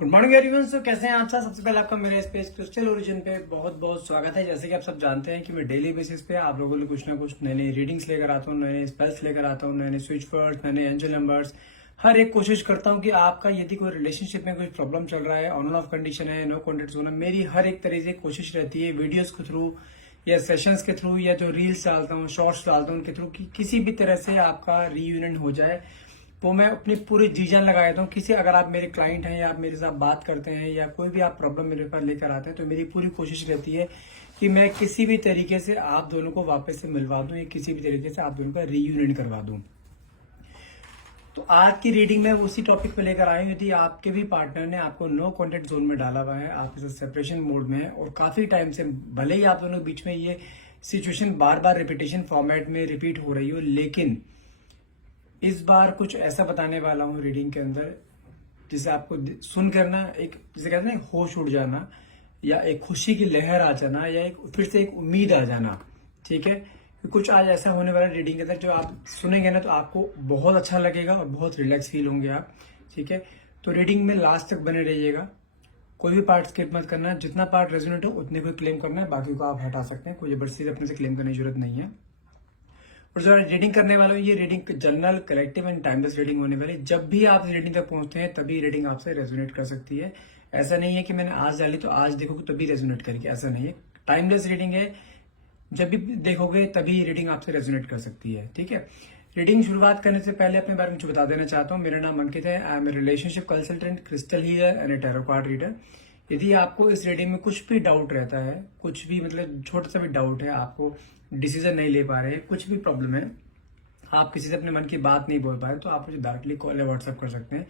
Good morning everyone. सो कैसे हैं आप सब? सबसे पहले आपका मेरे स्पेस क्रिस्टल ओरिजिन पे बहुत बहुत स्वागत है। जैसे कि आप सब जानते हैं कि मैं डेली बेसिस पे आप लोगों के लिए कुछ ना कुछ नई नई रीडिंग्स लेकर आता हूँ, नए नए स्पेल्स लेकर आता हूँ, नए नए स्विच वर्ड्स, नए नए एंजल नंबर्स। हर एक कोशिश करता हूँ कि आपका यदि कोई रिलेशनशिप में कोई प्रॉब्लम चल रहा है, ऑन एंड ऑफ कंडीशन है, नो कॉन्टेक्ट जोन है, मेरी हर एक तरह से कोशिश रहती है वीडियोज के थ्रू या सेशंस के थ्रू या जो रील्स डालता हूँ, शॉर्ट्स डालता हूँ, उनके थ्रू किसी भी तरह से आपका रीयूनियन हो जाए। वो मैं अपनी पूरी जी जान लगा देता हूँ। किसी अगर आप मेरे क्लाइंट हैं या आप मेरे साथ बात करते हैं या कोई भी आप प्रॉब्लम मेरे पास लेकर आते हैं, तो मेरी पूरी कोशिश रहती है कि मैं किसी भी तरीके से आप दोनों को वापस से मिलवा दूं या किसी भी तरीके से आप दोनों का रीयूनियन करवा दूं। तो आज की रीडिंग में उसी टॉपिक पे लेकर आए हूं। यदि आपके भी पार्टनर ने आपको नो कॉन्टेक्ट जोन में डाला हुआ है, आपके साथ सेपरेशन मोड में है और काफी टाइम से, भले ही आप दोनों के बीच में ये सिचुएशन बार बार रिपीटेशन फॉर्मेट में रिपीट हो रही हो, लेकिन इस बार कुछ ऐसा बताने वाला हूं रीडिंग के अंदर जिसे आपको सुनकर ना एक, जिसे कहते हैं होश उड़ जाना या एक खुशी की लहर आ जाना या एक फिर से एक उम्मीद आ जाना। ठीक है, कुछ आज ऐसा होने वाला रीडिंग के अंदर जो आप सुनेंगे ना तो आपको बहुत अच्छा लगेगा और बहुत रिलैक्स फील होंगे आप। ठीक है, तो रीडिंग में लास्ट तक बने रहिएगा। कोई भी पार्ट स्किप मत करना। जितना पार्ट रेजोनेट हो उतने को क्लेम करना है, बाकी को आप हटा सकते हैं। कोई जबरदस्ती अपने से क्लेम करने की जरूरत नहीं है। और जो रीडिंग करने वाला हूँ, ये reading general, collective and timeless reading होने वाली। जब भी आप रीडिंग तक पहुंचते हैं तभी रीडिंग आपसे रेजोनेट कर सकती है। ऐसा नहीं है कि मैंने आज डाली तो आज देखोगे तभी रेजोनेट करेगी, ऐसा नहीं है। टाइमलेस रीडिंग है, जब भी देखोगे तभी रीडिंग आपसे रेजोनेट कर सकती है। ठीक है, रीडिंग शुरुआत करने से पहले अपने बारे में कुछ बता देना चाहता हूँ। मेरा नाम अंकित है। I am a relationship consultant, crystal healer and a tarot card reader. यदि आपको इस रीडिंग में कुछ भी डाउट रहता है, कुछ भी मतलब छोटा सा भी डाउट है, आपको डिसीजन नहीं ले पा रहे हैं, कुछ भी प्रॉब्लम है, आप किसी से अपने मन की बात नहीं बोल पा रहे, तो आप मुझे डायरेक्टली कॉल या व्हाट्सएप कर सकते हैं।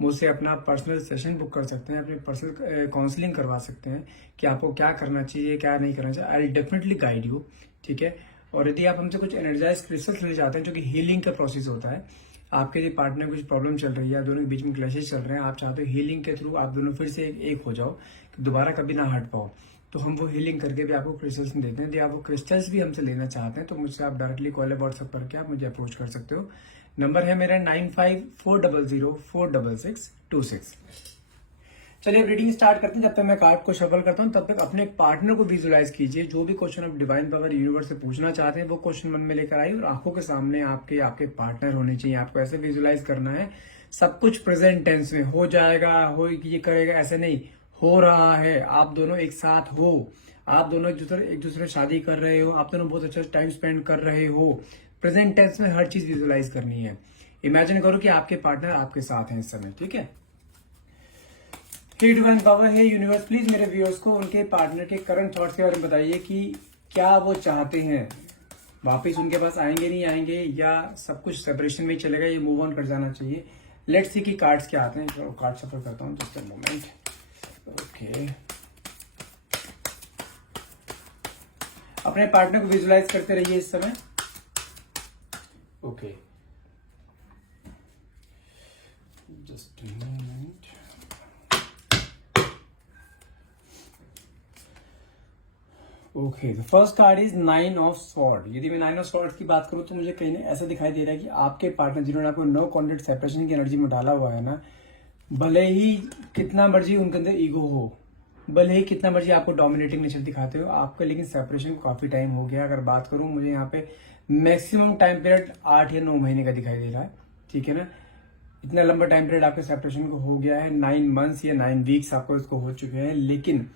मुझसे अपना पर्सनल सेशन बुक कर सकते हैं, अपनी पर्सनल काउंसलिंग करवा सकते हैं कि आपको क्या करना चाहिए, क्या नहीं करना चाहिए। I will definitely guide you. ठीक है, और यदि आप हमसे कुछ एनर्जाइज क्रिस्टल्स लेना चाहते हैं, जो कि हीलिंग का प्रोसेस होता है, आपके यदि पार्टनर कुछ प्रॉब्लम चल रही है, दोनों के बीच में क्लैशेस चल रहे हैं, आप चाहते हो हीलिंग के थ्रू आप दोनों फिर से एक हो जाओ, कि दोबारा कभी ना हट पाओ, तो हम वो हीलिंग करके भी आपको क्रिस्टल्स में देते हैं। यदि आप वो क्रिस्टल्स भी हमसे लेना चाहते हैं तो मुझसे आप डायरेक्टली कॉल या व्हाट्सएप करके आप मुझे अप्रोच कर सकते हो। नंबर है मेरा 9540046626। चलिए रीडिंग स्टार्ट करते हैं। जब तक मैं कार्ड को शफल करता हूं तब तक अपने पार्टनर को विजुलाइज कीजिए। जो भी क्वेश्चन आप डिवाइन पावर यूनिवर्स से पूछना चाहते हैं वो क्वेश्चन मन में लेकर आइए और आंखों के सामने आपके पार्टनर होने चाहिए। आपको ऐसे विजुलाइज करना है, सब कुछ प्रेजेंट टेंस में हो जाएगा, हो ये करेगा, ऐसे नहीं, हो रहा है। आप दोनों एक साथ हो, आप दोनों एक दूसरे शादी कर रहे हो, आप दोनों बहुत अच्छा टाइम स्पेंड कर रहे हो। प्रेजेंट टेंस में हर चीज विजुलाइज करनी है। इमेजिन करो कि आपके पार्टनर आपके साथ हैं इस समय। ठीक है, हे डिवाइन पावर, हे यूनिवर्स, प्लीज मेरे व्यूअर्स को उनके पार्टनर के करंट थॉट्स के बारे में बताइए कि क्या वो चाहते हैं। वापिस उनके पास आएंगे, नहीं आएंगे, या सब कुछ सेपरेशन में चलेगा, ये मूव ऑन कर जाना चाहिए। लेट्स सी की कार्ड्स क्या आते हैं। कार्ड सफर करता हूँ, जस्ट अ मोमेंट। ओके, अपने पार्टनर को विजुलाइज करते रहिए इस समय। Okay, just a moment. Okay, the first card is 9 of sword. यदि मैं 9 ऑफ स्वॉर्ड की बात करूं तो मुझे कहीं ना ऐसा दिखाई दे रहा है कि आपके पार्टनर जिन्होंने आपको नो कॉन्टेक्ट सेपरेशन की एनर्जी में डाला हुआ है ना, भले ही कितना मर्जी उनके अंदर ईगो हो, भले ही कितना मर्जी आपको डोमिनेटिंग नेचर दिखाते हो आपका, लेकिन सेपरेशन को काफी टाइम हो गया। अगर बात करूं, मुझे यहाँ पे मैक्सिमम टाइम पीरियड 8 या 9 महीने का दिखाई दे रहा है। ठीक है ना, इतना लंबा टाइम पीरियड आपके सेपरेशन को हो गया है। 9 मंथ्स या 9 वीक्स आपको इसको हो चुके हैं। लेकिन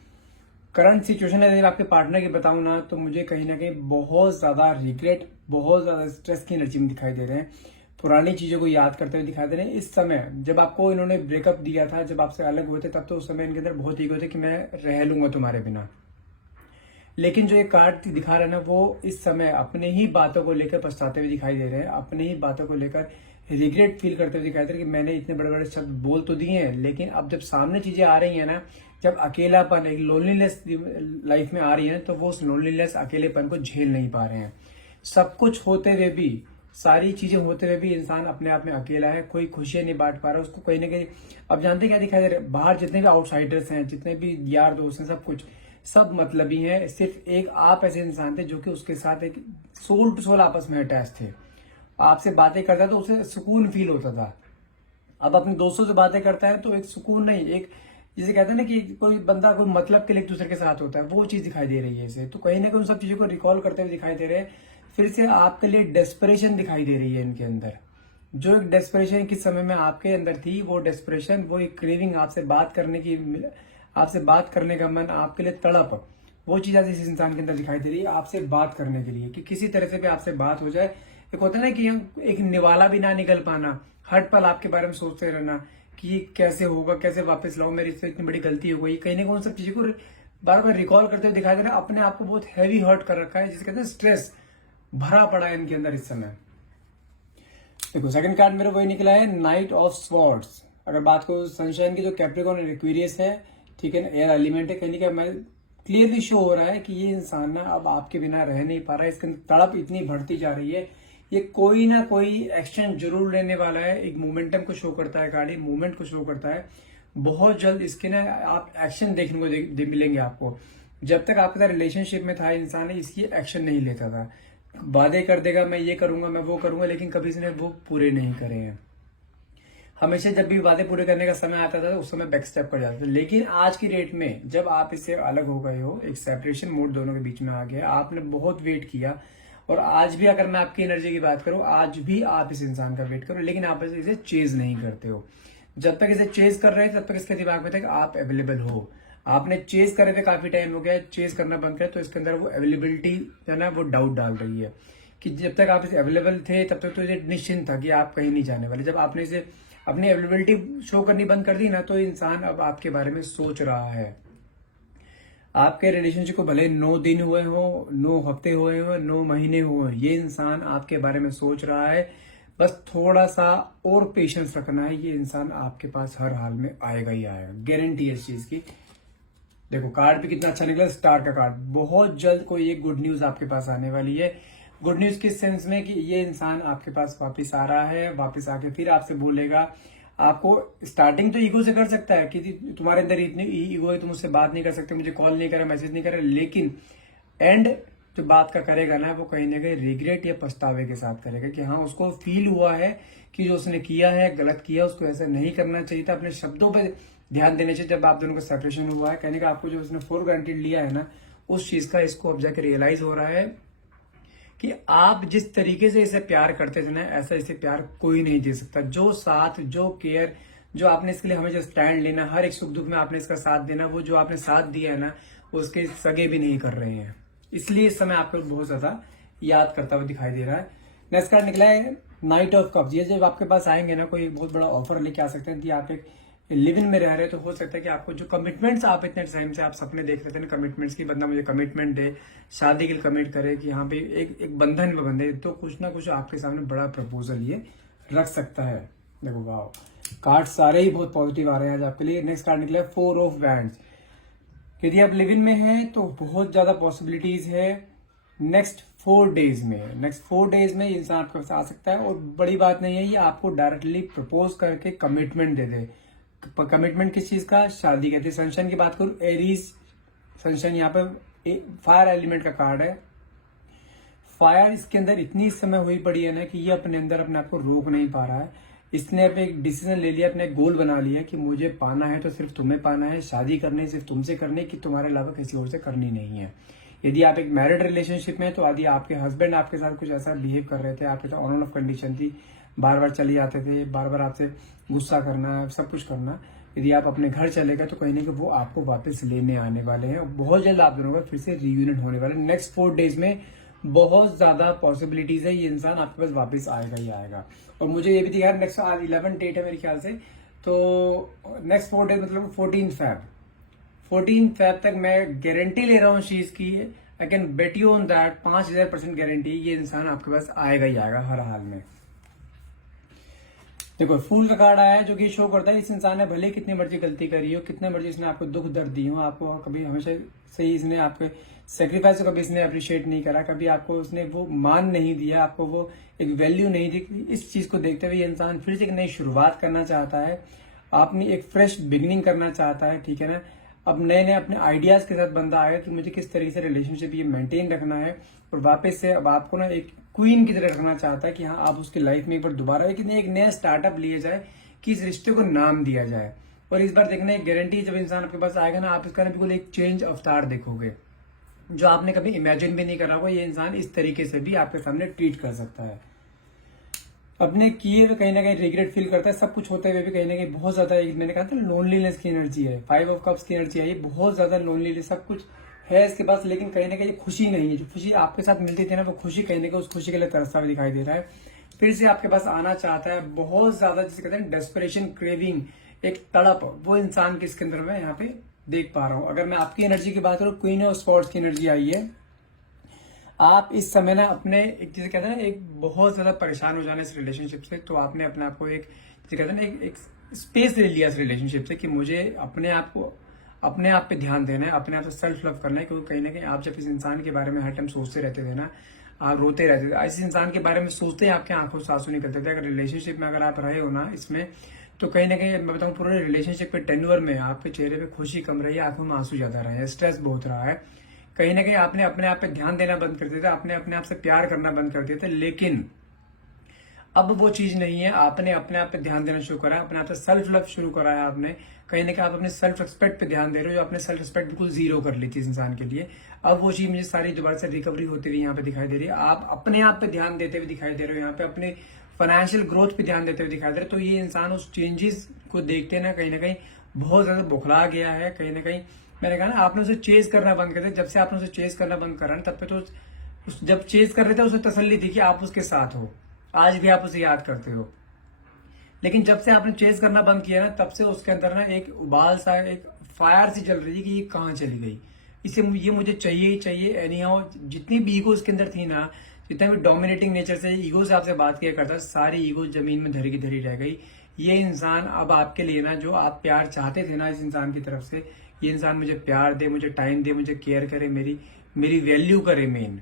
करंट सिचुएशन है, अगर आपके पार्टनर की बताऊं ना, तो मुझे कहीं ना कहीं बहुत ज्यादा रिग्रेट, बहुत ज्यादा स्ट्रेस की एनर्जी में दिखाई दे रहे हैं। पुरानी चीजों को याद करते हुए दिखाई दे रहे हैं। इस समय जब आपको इन्होंने ब्रेकअप दिया था, जब आपसे अलग हुए थे, तब तो उस समय इनके अंदर बहुत ईगो थे कि मैं रह लूंगा तुम्हारे बिना। लेकिन जो ये कार्ड दिखा रहा है ना, वो इस समय अपने ही बातों को लेकर पछताते हुए दिखाई दे रहे हैं, अपने ही बातों को लेकर रिग्रेट फील करते हुए दिखाई दे रहे हैं कि मैंने इतने बड़े बड़े शब्द बोल तो दिए हैं, लेकिन अब जब सामने चीजें आ रही है ना, जब अकेलापन, एक लोनलीनेस लाइफ में आ रही है, तो वो उस लोनलीनेस, अकेलेपन को झेल नहीं पा रहे हैं। सब कुछ होते हुए भी, सारी चीजें होते हुए भी इंसान अपने आप में अकेला है, कोई खुशियां नहीं बांट पा रहा, उसको कहीं ना कहीं। अब जानते क्या दिखाई दे रहा है, बाहर जितने भी आउटसाइडर्स हैं, जितने भी यार दोस्त हैं, सब कुछ सब मतलबी हैं। सिर्फ एक आप ऐसे इंसान थे जो कि उसके साथ एक सोल टू सोल आपस में अटैच थे। आपसे बातें करता है तो उसे सुकून फील होता था। अब अपने दोस्तों से बातें करता है तो एक सुकून नहीं, एक जिसे कहते हैं ना कि कोई बंदा कोई मतलब के लिए एक दूसरे के साथ होता है, वो चीज दिखाई दे रही है इसे। तो कहीं ना कहीं उन सब चीजों को रिकॉल करते हुए दिखाई दे रहे हैं। फिर से आपके लिए डेस्परेशन दिखाई दे रही है इनके अंदर। जो एक डेस्परेशन किस समय में आपके अंदर थी, वो डेस्परेशन, वो एक क्रेविंग, आपसे बात करने की, आपसे बात करने का मन, आपके लिए तड़प, वो चीज आज इस इंसान के अंदर दिखाई दे रही है आपसे बात करने के लिए, कि किसी तरह से भी आपसे बात हो जाए। एक होता है ना कि एक निवाला भी ना निकल पाना, हर पल आपके बारे में सोचते रहना कि ये कैसे होगा, कैसे वापस लाऊं, मेरी से इतनी बड़ी गलती हो गई, कहीं ना कहीं उन सब चीजों को बार बार रिकॉल करते हुए दिखाई दे रहा है। अपने आप को बहुत हैवी हर्ट कर रखा है, जिसे कहते हैं स्ट्रेस भरा पड़ा है इनके अंदर इस समय। देखो सेकंड कार्ड मेरा वही निकला है, नाइट ऑफ स्वॉर्ड्स। अगर बात करूं सनशाइन की, जो कैप्रिकॉर्न और एक्वेरियस है, ठीक है ना, एयर एलिमेंट है, कहीं मैं क्लियरली शो हो रहा है कि ये इंसान ना अब आपके बिना रह नहीं पा रहा है। इसके अंदर तड़प इतनी बढ़ती जा रही है, ये कोई ना कोई एक्शन जरूर लेने वाला है। एक मोमेंटम को शो करता है गाड़ी, मूवमेंट को शो करता है। बहुत जल्द इसके ना आप एक्शन देखने को मिलेंगे आपको। जब तक आपके साथ रिलेशनशिप में था इंसान, इसकी एक्शन नहीं लेता था, वादे कर देगा मैं ये करूंगा, मैं वो करूंगा, लेकिन कभी इसने वो पूरे नहीं करे हैं। हमेशा जब भी वादे पूरे करने का समय आता था, उस समय बैक स्टेप कर जाता था। लेकिन आज की डेट में जब आप इससे अलग हो गए हो, एक सेपरेशन मोड दोनों के बीच में आ गया, आपने बहुत वेट किया, और आज भी अगर मैं आपकी एनर्जी की बात करूं, आज भी आप इस इंसान का वेट करो, लेकिन आप इसे चेज नहीं करते हो। जब तक इसे चेज कर रहे हैं, तब तक इसके दिमाग में तक आप अवेलेबल हो। आपने चेज करे थे, काफी टाइम हो गया, चेज करना बंद कर, तो इसके अंदर वो अवेलेबिलिटी है ना, वो डाउट डाल रही है कि जब तक आप इसे अवेलेबल थे, तब तक तो ये निश्चिंत था कि आप कहीं नहीं जाने वाले। जब आपने इसे अपनी अवेलेबिलिटी शो करनी बंद कर दी ना, तो इंसान अब आपके बारे में सोच रहा है। आपके रिलेशनशिप को भले 9 दिन हुए हो, 9 हफ्ते हुए हो, 9 महीने हुए, ये इंसान आपके बारे में सोच रहा है। बस थोड़ा सा और पेशेंस रखना है, ये इंसान आपके पास हर हाल में आएगा ही आएगा, गारंटी है इस चीज की। देखो कार्ड भी कितना अच्छा निकला, स्टार का कार्ड। बहुत जल्द कोई एक गुड न्यूज आपके पास आने वाली है। गुड न्यूज किस सेंस में कि ये इंसान आपके पास वापस आ रहा है, वापस आके फिर आपसे बोलेगा। आपको स्टार्टिंग तो ईगो से कर सकता है कि तुम्हारे अंदर इतनी ईगो है, तुम मुझसे बात नहीं कर सकते, मुझे कॉल नहीं करा, मैसेज नहीं करा, लेकिन एंड जो बात का करेगा ना, वो कहीं ना कहीं रिग्रेट या पछतावे के साथ करेगा कि हाँ, उसको फील हुआ है कि जो उसने किया है गलत किया, उसको ऐसा नहीं करना चाहिए था, अपने शब्दों पे ध्यान देने चाहिए। जब आप दोनों का सेपरेशन हुआ है, कहने का आपको जो उसने फॉर ग्रांटेड लिया है ना, उस चीज का इसको अब जाकर रियलाइज हो रहा है कि आप जिस तरीके से इसे प्यार करते थे ना, ऐसा इसे प्यार कोई नहीं दे सकता। जो साथ, जो केयर, जो आपने इसके लिए हमेशा स्टैंड लेना, हर एक सुख दुख में आपने इसका साथ देना, वो जो आपने साथ दिया है ना, वो उसके सगे भी नहीं कर रहे हैं। इसलिए इस समय आपको बहुत ज्यादा याद करता हुआ दिखाई दे रहा है। नेक्स्ट कार्ड निकला है नाइट ऑफ कप्स। ये जब आपके पास आएंगे ना, कोई बहुत बड़ा ऑफर लेके आ सकते हैं कि आप एक लिव इन में रह रहे हैं, तो हो सकता है कि आपको जो कमिटमेंट्स आप इतने टाइम से आप सपने देख रहे थे ना कमिटमेंट्स की, बंदा मुझे कमिटमेंट दे, शादी के लिए कमिट करे, कि यहाँ पे एक बंधन में बंधे, तो कुछ ना कुछ आपके सामने बड़ा प्रपोजल ये रख सकता है। देखो वाह, कार्ड सारे ही बहुत पॉजिटिव आ रहे हैं आज आपके लिए। नेक्स्ट कार्ड निकला है 4 ऑफ वैंड्स। यदि आप लिव इन में हैं तो बहुत ज्यादा पॉसिबिलिटीज है नेक्स्ट 4 डेज में। नेक्स्ट 4 डेज में इंसान आपके पास आ सकता है, और बड़ी बात नहीं है, ये आपको डायरेक्टली प्रपोज करके कमिटमेंट दे दे। कमिटमेंट किस चीज का? शादी कहते हैं। सनशाइन की बात करूं, एरीज सनशाइन, यहाँ पे फायर एलिमेंट का कार्ड है। फायर इसके अंदर इतनी इस समय हुई पड़ी है ना कि ये अपने अंदर अपने आप को रोक नहीं पा रहा है। इसने अब एक डिसीजन ले लिया, अपने गोल बना लिया कि मुझे पाना है तो सिर्फ तुम्हें पाना है, शादी करनी सिर्फ तुमसे करनी, कि तुम्हारे अलावा किसी और से करनी नहीं है। यदि आप एक मैरिड रिलेशनशिप में, तो यदि आपके हस्बैंड आपके साथ कुछ ऐसा बिहेव कर रहे थे, आपके साथ ऑन एंड ऑफ कंडीशन थी, बार बार चले जाते थे, बार बार आपसे गुस्सा करना, सब कुछ करना, यदि आप अपने घर चले गए, तो कहीं ना कहीं वो आपको वापस लेने आने वाले हैं, और बहुत जल्द आप दोनों का फिर से रियूनियन होने वाले हैं। नेक्स्ट 4 डेज में बहुत ज्यादा पॉसिबिलिटीज है, ये इंसान आपके पास वापस आएगा ही आएगा। और मुझे ये भी दिखा है, नेक्स्ट आज 11 डेट है मेरे ख्याल से, तो नेक्स्ट 4 डेज मतलब 14 फेब तक मैं गारंटी ले रहा हूँ इस चीज की। I can bet you on that, 5000% guarantee, ये इंसान आपके पास आएगा ही आएगा हर हाल में। देखो फूल का कार्ड आया है, जो कि शो करता है इस इंसान ने भले कितनी मर्जी गलती करी हो, कितने मर्जी इसने आपको दुख दर्द दी हो, आपको कभी हमेशा सही इसने आपके सेक्रीफाइस को कभी इसने अप्रिशिएट नहीं करा, कभी आपको उसने वो मान नहीं दिया, आपको वो एक वैल्यू नहीं दी। इस चीज को देखते हुए ये इंसान फिर से एक नई शुरुआत करना चाहता है, आपने एक फ्रेश बिगिनिंग करना चाहता है, ठीक है ना। अब नए नए अपने आइडियाज के साथ बंदा आया कि मुझे किस तरीके से रिलेशनशिप ये मेंटेन रखना है, और वापस से अब आपको ना एक क्वीन की तरह रखना चाहता है कि हाँ आप उसकी लाइफ में एक बार दोबारा एक नया स्टार्टअप लिए जाए, कि इस रिश्ते को नाम दिया जाए। और इस बार देखना एक गारंटी, जब इंसान आपके पास आएगा ना, आप इसका ना बिल्कुल एक चेंज अवतार देखोगे जो आपने कभी इमेजिन भी नहीं करा होगा। ये इंसान इस तरीके से भी आपके सामने ट्रीट कर सकता है। अपने किए हुए कहीं ना कहीं रिग्रेट फील करता है, सब कुछ होते हुए भी कहीं ना कहीं बहुत ज्यादा, मैंने कहा था लोनलीनेस की एनर्जी है, 5 ऑफ कप्स की एनर्जी है, ये बहुत ज्यादा लोनलीनेस, सब कुछ है इसके पास, लेकिन कहीं ना कहीं खुशी नहीं है। जो खुशी आपके साथ मिलती थी ना, वो खुशी कहीं ना कहीं उस खुशी के लिए तरसता हुआ दिखाई दे रहा है। फिर से आपके पास आना चाहता है बहुत ज्यादा, जिसे कहते हैं डेस्परेशन, क्रेविंग, एक तड़प, वो इंसान के इसके अंदर मैं यहाँ पे देख पा रहा हूँ। अगर मैं आपकी एनर्जी की बात करूँ, क्वीन ऑफ स्वॉर्ड्स की एनर्जी आई है। आप इस समय ना अपने एक जिसे कहते हैं ना, एक बहुत ज्यादा परेशान हो जाने इस रिलेशनशिप से, तो आपने अपने आप को एक जिसे कहते हैं ना, एक स्पेस ले लिया इस रिलेशनशिप से कि मुझे अपने आप को, अपने आप पे ध्यान देना है, अपने आप से सेल्फ लव करना है। क्योंकि कहीं ना कहीं आप जब इस इंसान के बारे में हर टाइम सोचते रहते थे ना, आप रोते रहते थे, इस इंसान के बारे में सोचते ही आपके आंखों से आंसू निकलते थे। अगर रिलेशनशिप में अगर आप रहे हो ना इसमें, तो कहीं ना कहीं मैं बताऊं पूरे रिलेशनशिप के टेन्योर में आपके चेहरे पे खुशी कम रही है, आंखों में आंसू ज्यादा रहे हैं, स्ट्रेस बहुत रहा है। कहीं ना कहीं आपने अपने आप पे ध्यान देना बंद कर दिया था, आपने अपने आप से प्यार करना बंद कर दिया था। लेकिन अब वो चीज नहीं है, आपने अपने आप पे ध्यान देना शुरू करा, अपने आप से सेल्फ लव शुरू करा है आपने। कहीं ना कहीं आप अपने सेल्फ रिस्पेक्ट पे ध्यान दे रहे हो, जो आपने सेल्फ रिस्पेक्ट बिल्कुल जीरो कर ली थी इस इंसान के लिए। अब वो चीज मुझे सारी दोबारा से रिकवरी होती हुई यहाँ पे दिखाई दे रही है। आप अपने आप पे ध्यान देते हुए दिखाई दे रहे हो, यहाँ पे अपने फाइनेंशियल ग्रोथ पे ध्यान देते हुए दिखाई दे रहे हो। तो ये इंसान उस चेंजेस को देखते ना कहीं बहुत ज्यादा बौखला गया है। कहीं ना कहीं मैंने कहा ना, आपने उसे चेज करना बंद कर दिया। जब से आपने उसे चेज करना बंद करा ना, तब पे तो जब चेज कर रहे थे उसे तसल्ली थी कि आप उसके साथ हो, आज भी आप उसे याद करते हो। लेकिन जब से आपने चेज करना बंद किया ना, तब से उसके अंदर ना एक उबाल सा, एक फायर सी चल रही थी कि ये कहाँ चली गई, इसे ये मुझे चाहिए ही चाहिए एनी हाउ। जितनी भी ईगो इसके अंदर थी ना, जितना भी डोमिनेटिंग नेचर से ईगो से आपसे बात किया करता, सारी ईगो जमीन में धरी की धरी रह गई। ये इंसान अब आपके लिए ना, जो आप प्यार चाहते थे ना इस इंसान की तरफ से, ये इंसान मुझे प्यार दे, मुझे टाइम दे, मुझे केयर करे, मेरी वैल्यू करे मेन,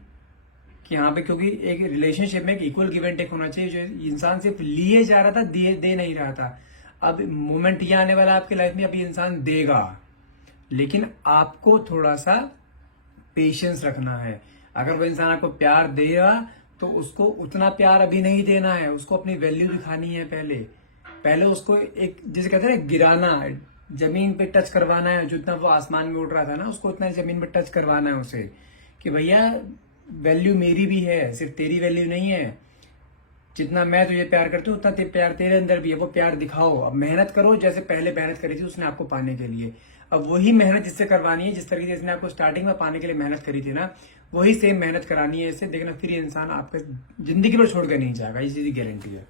कि यहाँ पे क्योंकि एक रिलेशनशिप में एक इक्वल गिव एंड टेक होना चाहिए। जो इंसान सिर्फ लिए जा रहा था, दे नहीं रहा था। अब मोमेंट ये आने वाला आपकी लाइफ में, अभी इंसान देगा, लेकिन आपको थोड़ा सा पेशेंस रखना है। अगर वो इंसान आपको प्यार देगा, तो उसको उतना प्यार अभी नहीं देना है, उसको अपनी वैल्यू दिखानी है। पहले उसको एक जिसे कहते हैं गिराना, जमीन पे टच करवाना है। जितना वो आसमान में उड़ रहा था ना, उसको उतना जमीन पे टच करवाना है उसे, कि भैया वैल्यू मेरी भी है, सिर्फ तेरी वैल्यू नहीं है। जितना मैं तुझे प्यार करती हूँ, उतना प्यार तेरे अंदर भी है, वो प्यार दिखाओ। अब मेहनत करो, जैसे पहले मेहनत करी थी उसने आपको पाने के लिए। अब वही मेहनत जिससे करवानी है, जिस तरीके से इसने आपको स्टार्टिंग में पाने के लिए मेहनत करी थी ना, वही सेम मेहनत करानी है इससे। देखना फिर ये इंसान आपके जिंदगी पर छोड़कर नहीं जाएगा, ये चीज की गारंटी है।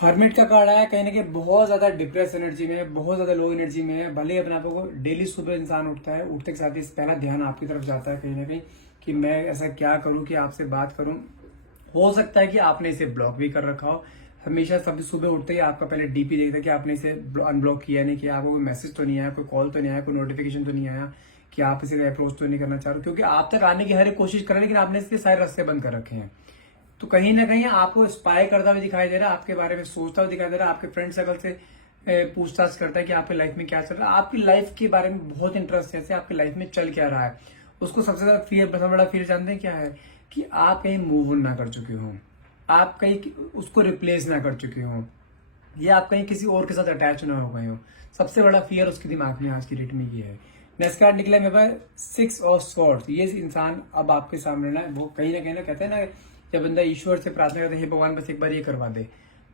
हर्मिट का कार्ड आया, कहीं ना कहीं बहुत ज्यादा डिप्रेस एनर्जी में है, बहुत ज्यादा लो एनर्जी में है। भले ही अपने आप को डेली सुबह इंसान उठता है, उठते के साथ ही पहला ध्यान आपकी तरफ जाता है कहीं ना कहीं, कि मैं ऐसा क्या करूं कि आपसे बात करूं। हो सकता है कि आपने इसे ब्लॉक भी कर रखा हो। हमेशा सभी सुबह उठते ही आपका पहले डीपी देखता है कि आपने इसे अनब्लॉक किया नहीं किया, आपको कोई मैसेज तो नहीं आया, कोई कॉल तो नहीं आया, कोई नोटिफिकेशन तो नहीं आया कि आप इसे अप्रोच तो नहीं करना चाह रहे, क्योंकि आप तक आने की हर एक कोशिश कर रहे हैं, लेकिन आपने इसके सारे रास्ते बंद कर रखे हैं। तो कहीं ना कहीं आपको स्पाई करता हुआ दिखाई दे रहा है, आपके बारे में सोचता हुआ दिखाई दे रहा है, आपके फ्रेंड सर्कल से पूछताछ करता है कि आपकी लाइफ में क्या चल रहा है, आपकी लाइफ के बारे में बहुत इंटरेस्ट है, आपकी लाइफ में चल क्या रहा है। उसको सबसे ज्यादा फियर, सबसे बड़ा फियर जानते हैं क्या है, कि आप कहीं मूव ऑन ना कर चुके हो, आप कहीं उसको रिप्लेस ना कर चुके हो, या आप कहीं किसी और के साथ अटैच ना हो गए हो। सबसे बड़ा फियर उसके दिमाग में आज की डेट में ये है। नेक्स्ट कार्ड निकला मेरे पास 6 ऑफ स्वॉर्ड्स। ये इंसान अब आपके सामने ना, वो कहीं ना कहते हैं ना, जब बंदा ईश्वर से प्रार्थना करता है, हे भगवान बस एक बार ये करवा दे,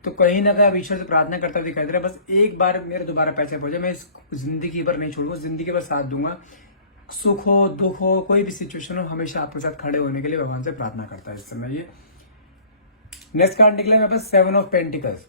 तो कहीं ना कहीं अब ईश्वर से प्रार्थना करता हुआ दिखाई दे रहा है, बस एक बार मेरे दोबारा पैसे पहुंचे, मैं इस जिंदगी पर नहीं छोड़ूंगा, जिंदगी पर साथ दूंगा। सुख हो, दुख हो, कोई भी सिचुएशन हो, हमेशा आपके साथ खड़े होने के लिए भगवान से प्रार्थना करता है इस समय ये। नेक्स्ट कार्ड निकला मेरे पास 7 ऑफ पेंटिकल्स,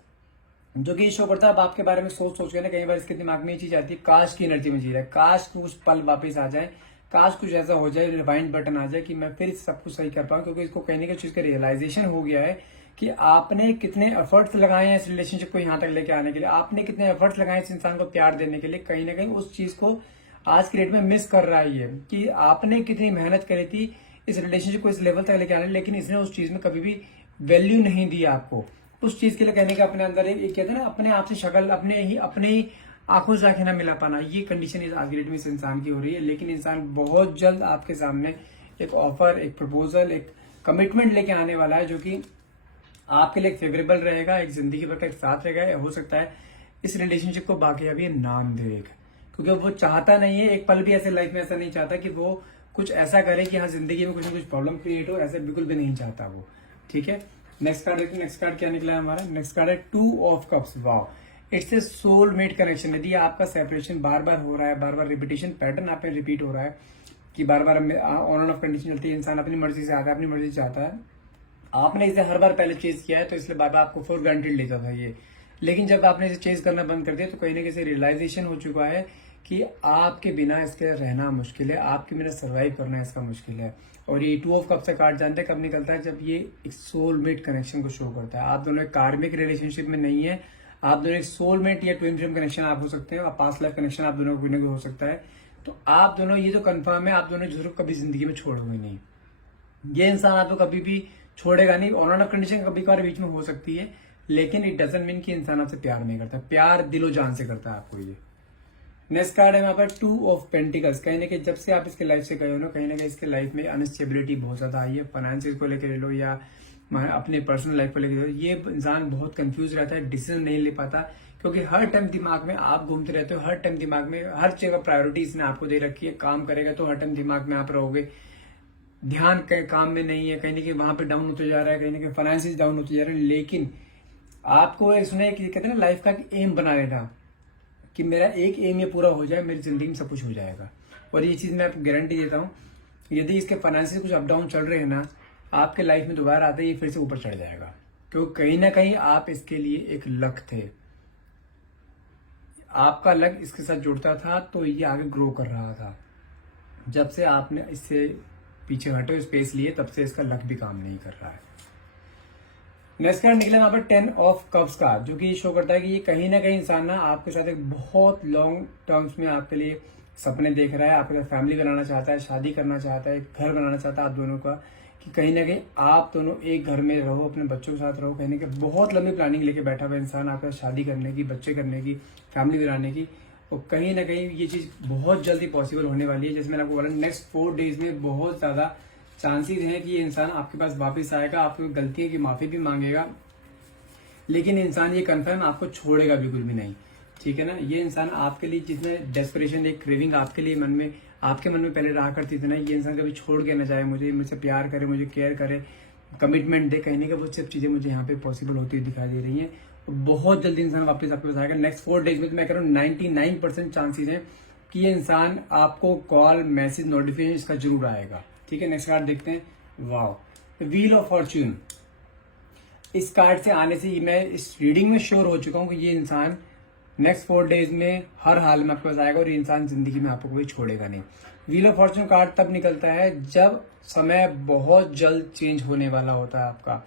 जो कि शो करता है अब आपके बारे में सोच के ना, कई बार इसके दिमाग में ये चीज आती है, काश की एनर्जी में जी रहा है, काश कुछ पल वापस आ जाए, काश कुछ ऐसा हो जाए, रिवाइंड बटन आ जाए कि मैं फिर सब कुछ सही कर पाऊं। क्योंकि इसको कहने की चीज का रियलाइजेशन हो गया है कि आपने कितने एफर्ट्स लगाए हैं इस रिलेशनशिप को यहाँ तक लेके आने के लिए, आपने कितने एफर्ट्स लगाए इस इंसान को प्यार देने के लिए। कहीं ना कहीं उस चीज को आज की डेट में मिस कर रहा है ये, कि आपने कितनी मेहनत करी थी इस रिलेशनशिप को इस लेवल तक लेके आने, लेकिन इसने उस चीज में कभी भी वैल्यू नहीं दी आपको। उस चीज के लिए कहने का अपने अंदर एक कहते हैं ना, अपने आप से शक्ल, अपने आंखों से आंखें ना मिला पाना, ये कंडीशन इस आज की डेट में इस इंसान की हो रही है। लेकिन इंसान बहुत जल्द आपके सामने एक ऑफर, एक प्रपोजल, एक कमिटमेंट लेके आने वाला है, जो कि आपके लिए फेवरेबल रहेगा, एक जिंदगी भर का एक साथ रहेगा। हो सकता है इस रिलेशनशिप को बाकी अभी नाम दे एक, क्योंकि वो चाहता नहीं है एक पल भी ऐसे लाइफ में ऐसा नहीं चाहता कि वो कुछ ऐसा करे कि हाँ जिंदगी में कुछ ना कुछ प्रॉब्लम क्रिएट हो, ऐसे बिल्कुल भी नहीं चाहता वो। ठीक है, नेक्स्ट कार्ड देखिए, नेक्स्ट कार्ड क्या निकला है हमारा। नेक्स्ट कार्ड है 2 of cups. Wow, it's a soulmate connection. यदि आपका सेपरेशन बार बार हो रहा है, बार बार रिपीटेशन पैटर्न आप में रिपीट हो रहा है कि बार बार ऑन एंड ऑफ कंडीशन चलती है, इंसान अपनी मर्जी से आता है, अपनी मर्जी से चाहता है, आपने इसे हर बार पहले चेज किया है तो इसलिए बार बार आपको फॉर ग्रांटेड लेता था ये, लेकिन जब आपने इसे चेज करना बंद कर दिया तो कहीं ना कहीं रियलाइजेशन हो चुका है कि आपके बिना इसके रहना मुश्किल है, आपके बिना सर्वाइव करना इसका मुश्किल है। और ये 2 ऑफ कप से कार्ड जानते हैं कब निकलता है, जब ये एक सोलमेट कनेक्शन को शो करता है। आप दोनों एक कार्मिक रिलेशनशिप में नहीं है, आप दोनों एक सोलमेट या ट्विन फ्लेम कनेक्शन आप हो सकते हैं, और पास्ट लाइफ कनेक्शन आप दोनों को हो सकता है। तो आप दोनों, ये तो कंफर्म है, आप दोनों जरूर कभी जिंदगी में छोड़ोगे नहीं। ये इंसान आपको कभी भी छोड़ेगा नहीं। ऑन ऑफ कंडीशन कभी कभार बीच में हो सकती है, लेकिन इट डजंट मीन कि इंसान आपसे प्यार नहीं करता, प्यार दिलो जान से करता है आपको ये। नेक्स्ट कार्ड है यहाँ पर 2 ऑफ पेंटिकल्स। कहीं ना कहीं जब से आप इसके लाइफ से गए हो ना, कहीं ना कहीं इसके लाइफ में अनस्टेबिलिटी बहुत ज्यादा आई है, फाइनेंसिस को लेकर ले लो या अपने पर्सनल लाइफ को लेकर, ये इंसान बहुत कंफ्यूज रहता है, डिसीजन नहीं ले पाता, क्योंकि हर टाइम दिमाग में आप घूमते रहते हो, हर टाइम दिमाग में हर जगह प्रायोरिटीज ने आपको दे रखी है। काम करेगा तो हर टाइम दिमाग में आप रहोगे, ध्यान काम में नहीं है, कहीं ना कहीं वहां पे डाउन होते जा रहा है, कहीं ना कहीं फाइनेंसिस डाउन होते जा रहे हैं। लेकिन आपको इसने कहते हैं ना लाइफ का एम बना लेना कि मेरा एक एम ये पूरा हो जाए, मेरी जिंदगी में सब कुछ हो जाएगा। और ये चीज मैं आपको गारंटी देता हूँ, यदि इसके फाइनेंशियल कुछ अप डाउन चल रहे हैं ना, आपके लाइफ में दोबारा आते ही फिर से ऊपर चढ़ जाएगा, क्योंकि कहीं ना कहीं आप इसके लिए एक लक थे, आपका लक इसके साथ जुड़ता था तो ये आगे ग्रो कर रहा था। जब से आपने इससे पीछे हटो, स्पेस लिए, तब से इसका लक भी काम नहीं कर रहा है। नेक्स्ट कार्ड निकला यहाँ पर 10 ऑफ कप्स का, जो कि शो करता है कि ये कहीं ना कहीं इंसान ना आपके साथ एक बहुत लॉन्ग टर्म्स में आपके लिए सपने देख रहा है, आपके साथ फैमिली बनाना चाहता है, शादी करना चाहता है, घर बनाना चाहता है आप दोनों का, कि कहीं ना कहीं आप दोनों एक घर में रहो, अपने बच्चों के साथ रहो। कहीं ना कहीं बहुत लंबी प्लानिंग लेके बैठा हुआ इंसान आपके साथ शादी करने की, बच्चे करने की, फैमिली बनाने की, और कहीं ना कहीं ये चीज बहुत जल्दी पॉसिबल होने वाली है। जैसे मैंने आपको बोला, नेक्स्ट 4 डेज में बहुत ज्यादा चांसेस हैं कि ये इंसान आपके पास वापस आएगा, आपको गलतियों की माफी भी मांगेगा, लेकिन इंसान ये कंफर्म आपको छोड़ेगा बिल्कुल भी नहीं। ठीक है ना, ये इंसान आपके लिए जितने डेस्परेशन, एक क्रेविंग आपके लिए मन में, आपके मन में पहले रहा करती थी ना, ये इंसान कभी छोड़ के ना जाए, मुझसे प्यार करे, मुझे केयर करे, कमिटमेंट दे, कहीं ना कहीं वो सब चीजें मुझे यहाँ पे पॉसिबल होती हुई दिखाई दे रही है। बहुत जल्दी इंसान वापस आपके पास आएगा। नेक्स्ट 4 डेज में तो मैं कह रहा हूँ 99% चांसेस है कि ये इंसान आपको कॉल, मैसेज, नोटिफिकेशन इसका जरूर आएगा। ठीक है, नेक्स्ट कार्ड देखते हैं। Wow, wheel of Fortune. इस कार्ड से आने से मैं इस रीडिंग में श्योर हो चुका हूं कि ये इंसान नेक्स्ट 4 डेज में हर हाल में आपके पास आएगा, और ये इंसान जिंदगी में आपको कोई छोड़ेगा नहीं। व्हील ऑफ फॉर्च्यून कार्ड तब निकलता है जब समय बहुत जल्द चेंज होने वाला होता है आपका।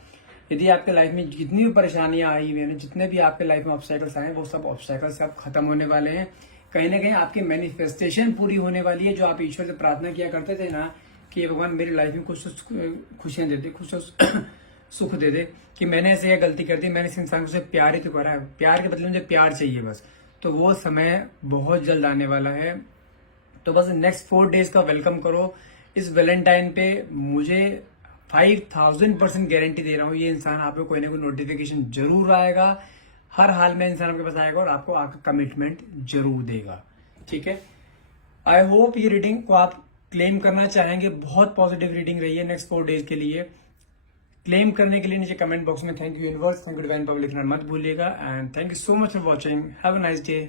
यदि आपके लाइफ में जितनी भी परेशानियां आई हुई हैं, जितने भी आपके लाइफ में ऑब्स्टेकल्स आए हैं, वो सब ऑब्स्टेकल्स सब खत्म होने वाले हैं। कहीं ना कहीं आपकी मैनिफेस्टेशन पूरी होने वाली है। जो आप ईश्वर से प्रार्थना किया करते थे ना कि भगवान मेरी लाइफ में कुछ खुशियां दे दे, कुछ सुख दे दे, कि मैंने ऐसे यह गलती कर दी, मैंने इस इंसान को प्यार ही तो करा है, प्यार के बदले मुझे प्यार चाहिए बस, तो वो समय बहुत जल्द आने वाला है। तो बस नेक्स्ट 4 डेज का वेलकम करो। इस वैलेंटाइन पे मुझे 5000% गारंटी दे रहा हूँ, ये इंसान आपको कोई ना कोई नोटिफिकेशन जरूर आएगा, हर हाल में इंसान आपके पास आएगा और आपको आकर कमिटमेंट जरूर देगा। ठीक है, आई होप ये रीडिंग को आप क्लेम करना चाहेंगे। बहुत पॉजिटिव रीडिंग रही है नेक्स्ट 4 डेज के लिए। क्लेम करने के लिए नीचे कमेंट बॉक्स में thank you universe, thank you divine public लिखना मत भूलिएगा। And thank you so much for watching. Have a nice day.